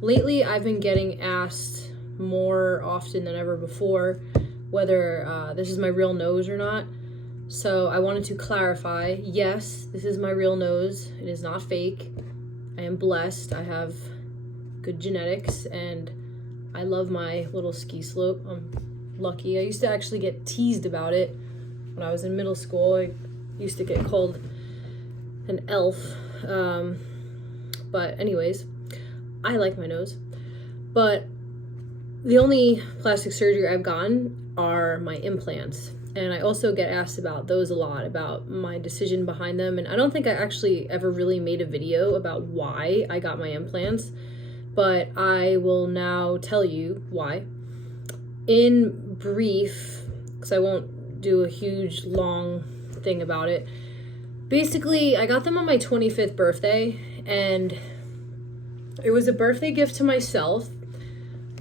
Lately, I've been getting asked more often than ever before whether this is my real nose or not. So I wanted to clarify, yes, this is my real nose. It is not fake. I am blessed. I have good genetics and I love my little ski slope. I'm lucky. I used to actually get teased about it when I was in middle school. I used to get called an elf. But anyways, I like my nose. But the only plastic surgery I've gotten are my implants. And I also get asked about those a lot, about my decision behind them. And I don't think I actually ever really made a video about why I got my implants, but I will now tell you why. In brief, because I won't do a huge, long thing about it. Basically, I got them on my 25th birthday, and it was a birthday gift to myself.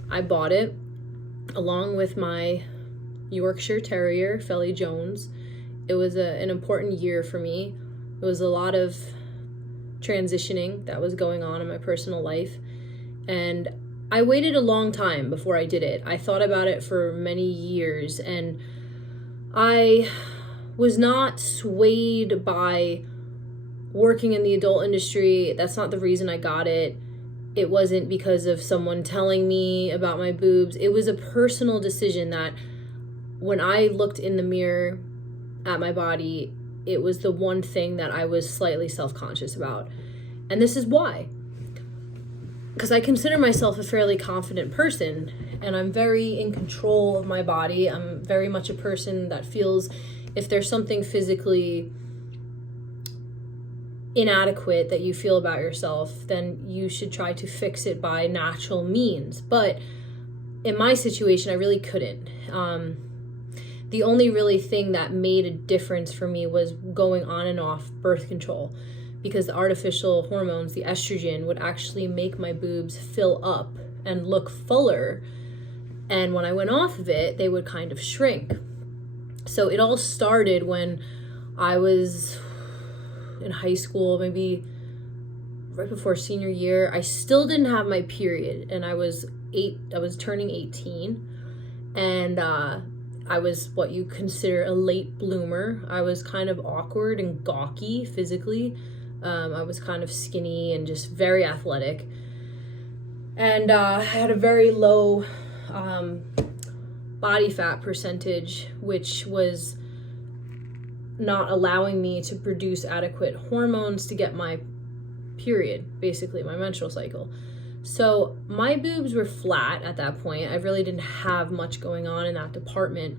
I bought it along with my Yorkshire Terrier, Felly Jones. It was an important year for me. It was a lot of transitioning that was going on in my personal life. And I waited a long time before I did it. I thought about it for many years, and I was not swayed by working in the adult industry. That's not the reason I got it. It wasn't because of someone telling me about my boobs. It was a personal decision that when I looked in the mirror at my body, it was the one thing that I was slightly self-conscious about. And this is why. Because I consider myself a fairly confident person, and I'm very in control of my body. I'm very much a person that feels if there's something physically inadequate that you feel about yourself, then you should try to fix it by natural means. But in my situation, I really couldn't. The only really thing that made a difference for me was going on and off birth control, because the artificial hormones, the estrogen, would actually make my boobs fill up and look fuller. And when I went off of it, they would kind of shrink. So it all started when I was in high school, maybe right before senior year. I still didn't have my period, and I was turning 18, and I was what you consider a late bloomer. I was kind of awkward and gawky physically. I was kind of skinny and just very athletic, and I had a very low body fat percentage, which was not allowing me to produce adequate hormones to get my period, basically my menstrual cycle. So my boobs were flat at that point. I really didn't have much going on in that department.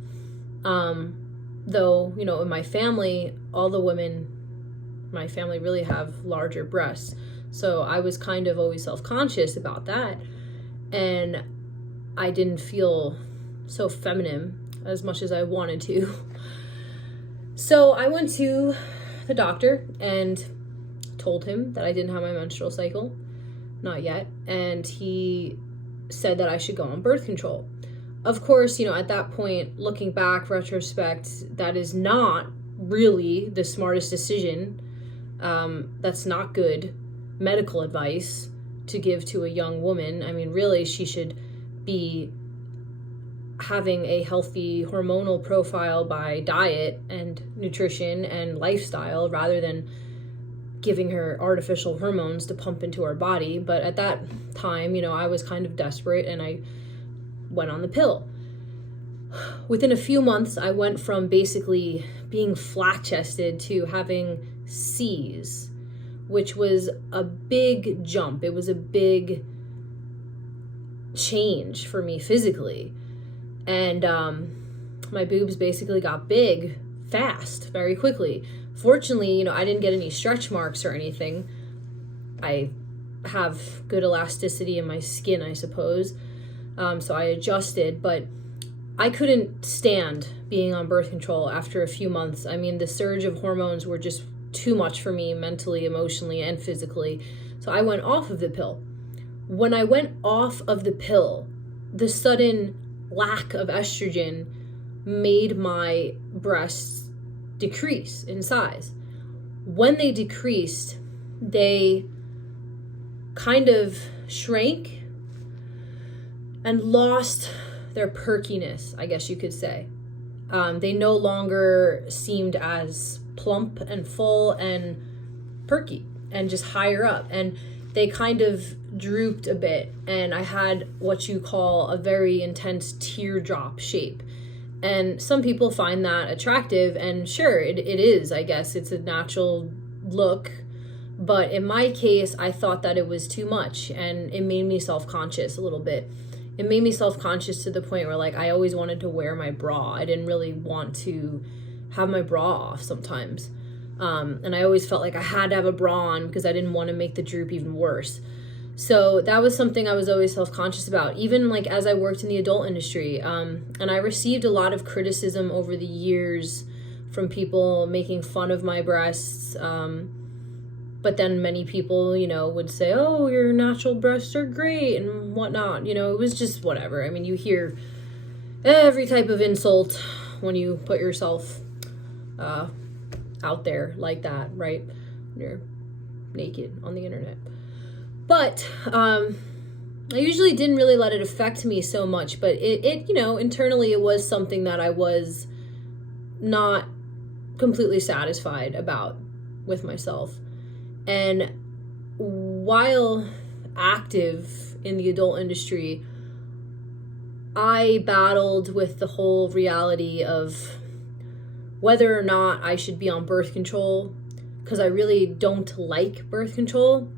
Though, in my family, all the women in my family really have larger breasts. So I was kind of always self-conscious about that. And I didn't feel so feminine as much as I wanted to. So I went to the doctor and told him that I didn't have my menstrual cycle. Not yet. And he said that I should go on birth control. Of course, at that point, looking back, retrospect, that is not really the smartest decision. That's not good medical advice to give to a young woman. I mean, really, she should be having a healthy hormonal profile by diet and nutrition and lifestyle rather than giving her artificial hormones to pump into her body. But at that time, I was kind of desperate and I went on the pill. Within a few months, I went from basically being flat-chested to having C's, which was a big jump. It was a big change for me physically. And my boobs basically got big fast, very quickly. Fortunately, I didn't get any stretch marks or anything. I have good elasticity in my skin, I suppose. So I adjusted, but I couldn't stand being on birth control after a few months. I mean, the surge of hormones were just too much for me mentally, emotionally, and physically. So I went off of the pill. When I went off of the pill, the sudden lack of estrogen made my breasts decrease in size. When they decreased, they kind of shrank and lost their perkiness, I guess you could say. They no longer seemed as plump and full and perky and just higher up. And they kind of drooped a bit. And I had what you call a very intense teardrop shape. And some people find that attractive. And sure, it is, I guess. It's a natural look. But in my case, I thought that it was too much. And it made me self-conscious a little bit. It made me self-conscious to the point where, like, I always wanted to wear my bra. I didn't really want to have my bra off sometimes. And I always felt like I had to have a bra on because I didn't want to make the droop even worse. So that was something I was always self-conscious about, even like as I worked in the adult industry. And I received a lot of criticism over the years from people making fun of my breasts. But then many people, you know, would say, oh, your natural breasts are great and whatnot. You know, it was just whatever. I mean, you hear every type of insult when you put yourself out there like that, right? When you're naked on the internet. But I usually didn't really let it affect me so much. But it, you know, internally it was something that I was not completely satisfied about with myself. And while active in the adult industry, I battled with the whole reality of whether or not I should be on birth control, because I really don't like birth control.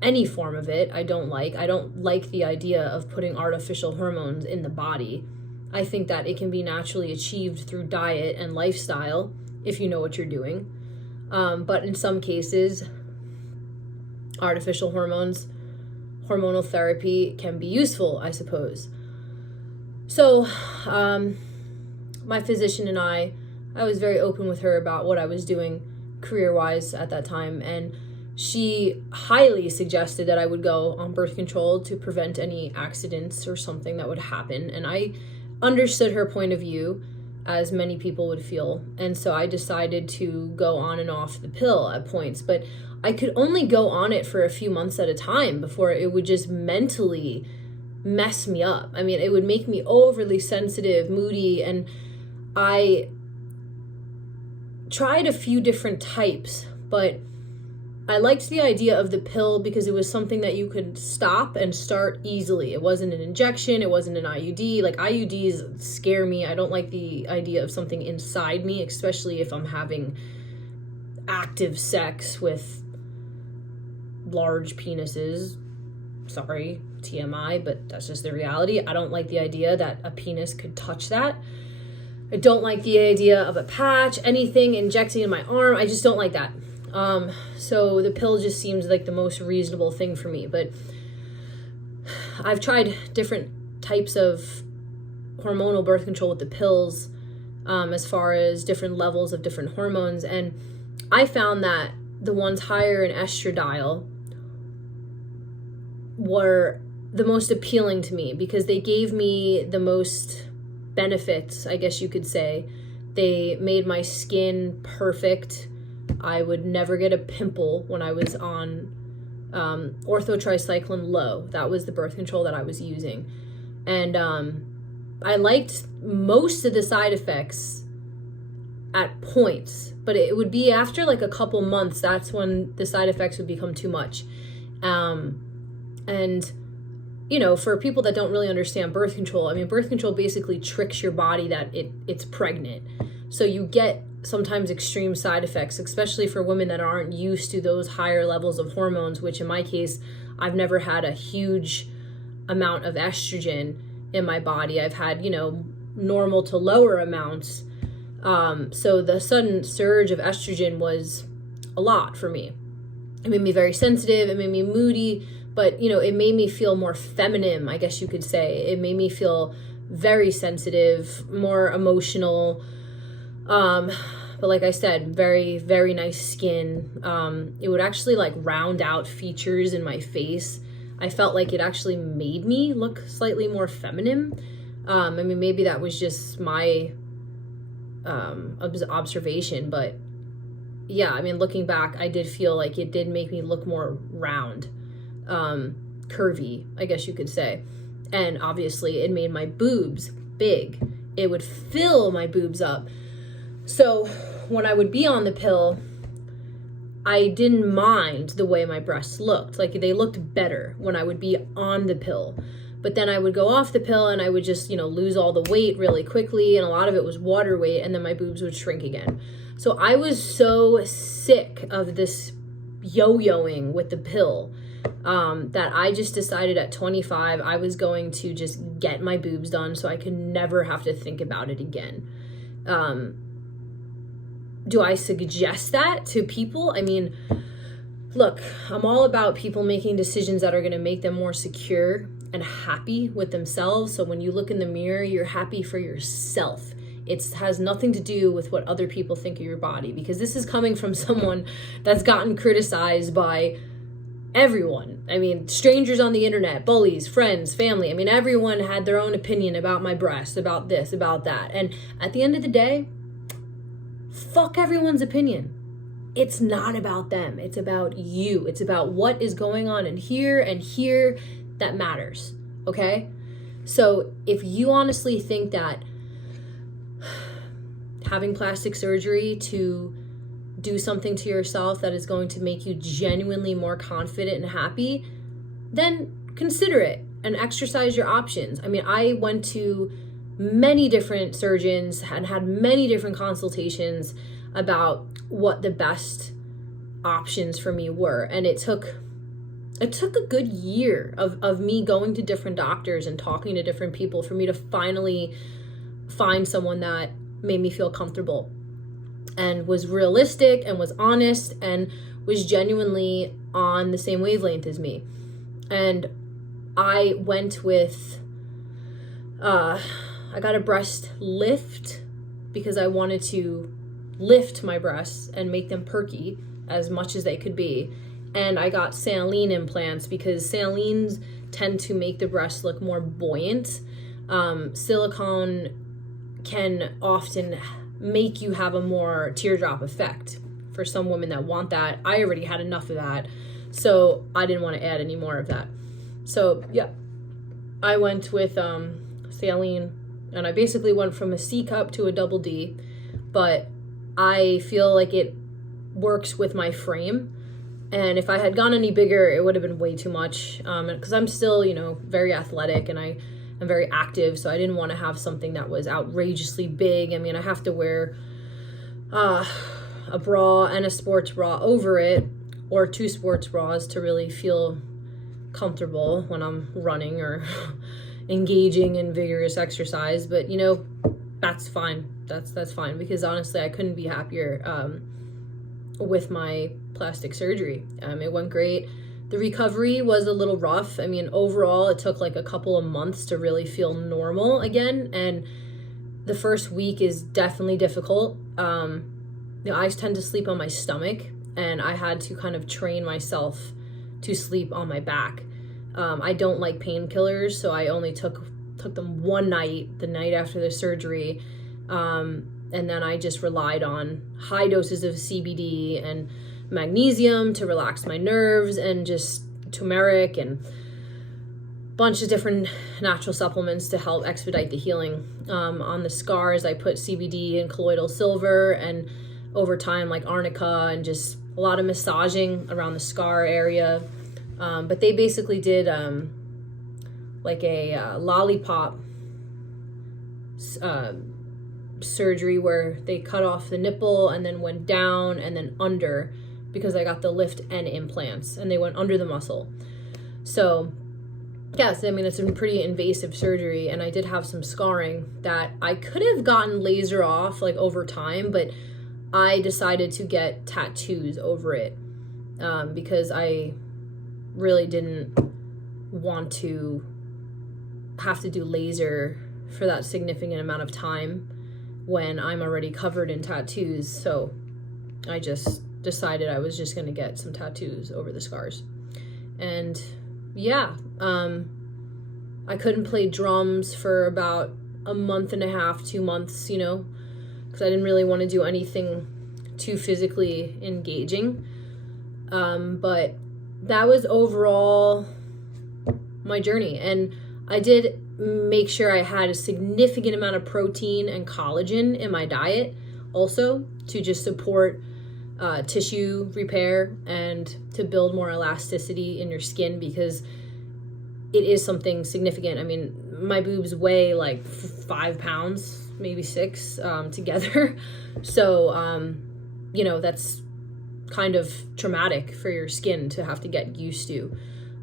Any form of it, I don't like. I don't like the idea of putting artificial hormones in the body. I think that it can be naturally achieved through diet and lifestyle if you know what you're doing. But in some cases, artificial hormones, hormonal therapy can be useful, I suppose. So, my physician and I was very open with her about what I was doing career-wise at that time. And she highly suggested that I would go on birth control to prevent any accidents or something that would happen. And I understood her point of view, as many people would feel. And so I decided to go on and off the pill at points, but I could only go on it for a few months at a time before it would just mentally mess me up. I mean, it would make me overly sensitive, moody, and I tried a few different types, but I liked the idea of the pill because it was something that you could stop and start easily. It wasn't an injection. It wasn't an IUD. Like, IUDs scare me. I don't like the idea of something inside me, especially if I'm having active sex with large penises. Sorry, TMI, but that's just the reality. I don't like the idea that a penis could touch that. I don't like the idea of a patch, anything injecting in my arm. I just don't like that. So the pill just seems like the most reasonable thing for me. But I've tried different types of hormonal birth control with the pills, as far as different levels of different hormones. And I found that the ones higher in estradiol were the most appealing to me because they gave me the most benefits, I guess you could say. They made my skin perfect. I would never get a pimple when I was on orthotricycline low. That was the birth control that I was using. And I liked most of the side effects at points, but it would be after like a couple months, that's when the side effects would become too much. And, you know, for people that don't really understand birth control, I mean, birth control basically tricks your body that it's pregnant. So you get sometimes extreme side effects, especially for women that aren't used to those higher levels of hormones, which in my case, I've never had a huge amount of estrogen in my body. I've had, you know, normal to lower amounts. So the sudden surge of estrogen was a lot for me. It made me very sensitive. It made me moody, but, you know, it made me feel more feminine, I guess you could say. It made me feel very sensitive, more emotional. But like I said, very, very nice skin. It would actually like round out features in my face. I felt like it actually made me look slightly more feminine. I mean, maybe that was just my observation, but yeah, I mean, looking back, I did feel like it did make me look more round. curvy, I guess you could say. And obviously it made my boobs big. It would fill my boobs up. So when I would be on the pill, I didn't mind the way my breasts looked. Like, they looked better when I would be on the pill. But then I would go off the pill and I would just, lose all the weight really quickly. And a lot of it was water weight. And then my boobs would shrink again. So I was so sick of this yo-yoing with the pill that I just decided at 25 I was going to just get my boobs done so I could never have to think about it again. Do I suggest that to people? I mean, look, I'm all about people making decisions that are going to make them more secure and happy with themselves. So when you look in the mirror, you're happy for yourself. It has nothing to do with what other people think of your body, because this is coming from someone that's gotten criticized by everyone. I mean, strangers on the internet, bullies, friends, family. I mean, everyone had their own opinion about my breasts, about this, about that. And at the end of the day, fuck everyone's opinion. It's not about them. It's about you. It's about what is going on in here and here that matters. Okay? So if you honestly think that having plastic surgery to do something to yourself that is going to make you genuinely more confident and happy, then consider it and exercise your options. I mean, I went to many different surgeons and had many different consultations about what the best options for me were. And it took a good year of me going to different doctors and talking to different people for me to finally find someone that made me feel comfortable and was realistic and was honest and was genuinely on the same wavelength as me. And I went with, I got a breast lift because I wanted to lift my breasts and make them perky as much as they could be. And I got saline implants because salines tend to make the breast look more buoyant. Silicone can often make you have a more teardrop effect for some women that want that. I already had enough of that, so I didn't want to add any more of that. So yeah, I went with saline, and I basically went from a C cup to a double D, but I feel like it works with my frame. And if I had gone any bigger, it would have been way too much, because I'm still, very athletic and I am very active, so I didn't want to have something that was outrageously big. I mean, I have to wear a bra and a sports bra over it, or 2 sports bras to really feel comfortable when I'm running or engaging in vigorous exercise. But that's fine. That's fine, because honestly, I couldn't be happier with my plastic surgery. It went great. The recovery was a little rough. I mean, overall, it took like a couple of months to really feel normal again. And the first week is definitely difficult. I tend to sleep on my stomach, and I had to kind of train myself to sleep on my back. I don't like painkillers, so I only took them one night, the night after the surgery. And then I just relied on high doses of CBD and magnesium to relax my nerves, and just turmeric and a bunch of different natural supplements to help expedite the healing. On the scars, I put CBD and colloidal silver, and over time, like arnica, and just a lot of massaging around the scar area. But they basically did like a lollipop surgery where they cut off the nipple and then went down and then under, because I got the lift and implants, and they went under the muscle. So yes, I mean, it's a pretty invasive surgery, and I did have some scarring that I could have gotten laser off like over time, but I decided to get tattoos over it because I really didn't want to have to do laser for that significant amount of time when I'm already covered in tattoos. So I just decided I was just going to get some tattoos over the scars. And yeah, I couldn't play drums for about a month and a half, 2 months, because I didn't really want to do anything too physically engaging. But that was overall my journey. And I did make sure I had a significant amount of protein and collagen in my diet also, to just support tissue repair and to build more elasticity in your skin, because it is something significant. I mean, my boobs weigh like 5 pounds, maybe 6 together. So, that's kind of traumatic for your skin to have to get used to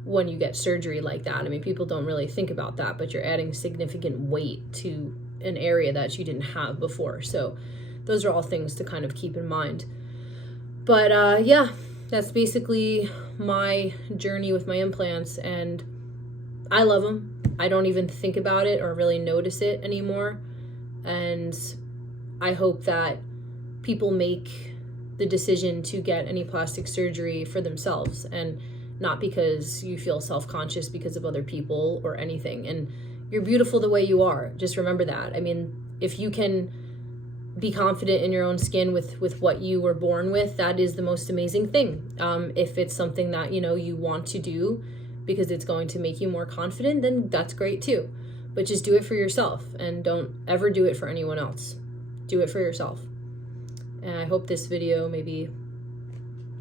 when you get surgery like that. I mean, people don't really think about that, but you're adding significant weight to an area that you didn't have before. So those are all things to kind of keep in mind. But yeah, that's basically my journey with my implants, and I love them. I don't even think about it or really notice it anymore. And I hope that people make the decision to get any plastic surgery for themselves, and not because you feel self-conscious because of other people or anything. And you're beautiful the way you are. Just remember that. I mean, if you can be confident in your own skin with what you were born with, that is the most amazing thing. If it's something that, you want to do because it's going to make you more confident, then that's great too. But just do it for yourself, and don't ever do it for anyone else. Do it for yourself. And I hope this video maybe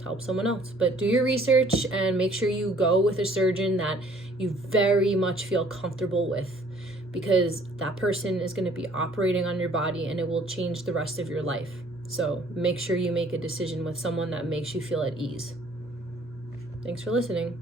helps someone else. But do your research and make sure you go with a surgeon that you very much feel comfortable with, because that person is going to be operating on your body and it will change the rest of your life. So make sure you make a decision with someone that makes you feel at ease. Thanks for listening.